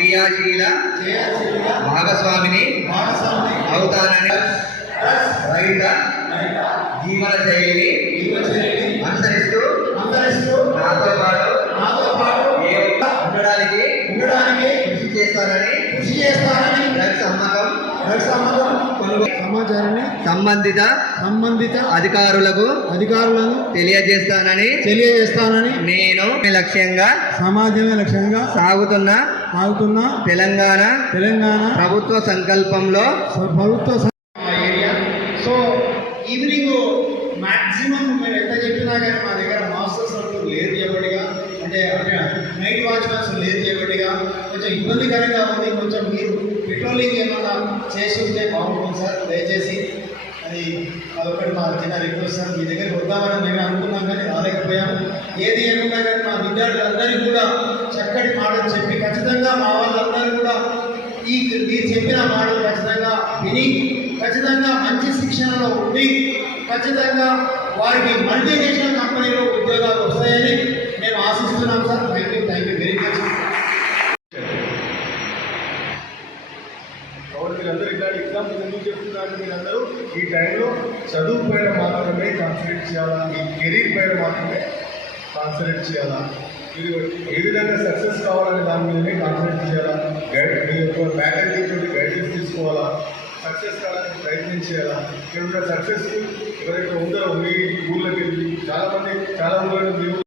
క్రియాశీల భాగస్వామిని అవుతానని రైత జీవన శైలిని అనుసరిస్తూ నాతో పాటు ఏ ఉండడానికి కృషి చేస్తానని డ్రగ్స్ అమ్మకం కొనుగోలు సమాచారాన్ని సంబంధిత సంబంధిత అధికారులకు అధికారులను తెలియజేస్తానని తెలియజేస్తానని నేను లక్ష్యంగా సమాజమే లక్ష్యంగా సాగుతున్న సాగుతున్న తెలంగాణ తెలంగాణ ప్రభుత్వ సంకల్పంలో ప్రభుత్వ స- ఏరియా. సో ఈవినింగ్ మాక్సిమం మేము ఎంత చెప్పినా కానీ మా దగ్గర మాస్టర్స్ చేయబడిగా అంటే అంటే నైట్ వాచ్మెన్స్ లేదు చేయబడిగా కొంచెం ఇబ్బందికరంగా ఉంది. కొంచెం మీరు పెట్రోలింగ్ ఏమన్నా చేసి ఉంటే బాగుంటుంది సార్. దయచేసి అది అదొకటి మా చిన్న రిక్వెస్ట్ సార్. మీ దగ్గరికి వద్దామని మేము అనుకున్నాం కానీ రాలేకపోయాం ఏది ఏమన్నా కానీ మా విద్యార్థులందరికీ కూడా చక్కటి మాటలు చెప్పి ఖచ్చితంగా మా వాళ్ళందరూ కూడా ఈ మీరు చెప్పిన మాటలు ఖచ్చితంగా విని ఖచ్చితంగా మంచి శిక్షణలో ఉండి ఖచ్చితంగా వారికి మల్టీనేషనల్ కంపెనీలో ఉద్యోగాలు వస్తాయని మేము ఆశిస్తున్నాం సార్. మీరందరూ ఇట్లాంటి ఎగ్జాంపుల్ ఎందుకు చెప్తున్నారు? మీరందరూ ఈ టైంలో చదువు పైన మాత్రమే కాన్సన్ట్రేట్ చేయాలా? మీ కెరీర్ పైన మాత్రమే కాన్సన్ట్రేట్ చేయాలా? మీరు ఏ విధంగా సక్సెస్ కావాలనే దాని మీదనే కాన్సన్ట్రేట్ చేయాలా? గైడ్ మీ యొక్క ఫ్యాకల్టీ తోటి గైడెన్స్ తీసుకోవాలా? సక్సెస్ కావాలని ప్రయత్నం చేయాలా? ఇక్కడ సక్సెస్ ఎవరైతే ఉందో మీ ఊళ్ళకి వెళ్ళి చాలామంది చాలా ఊళ్ళో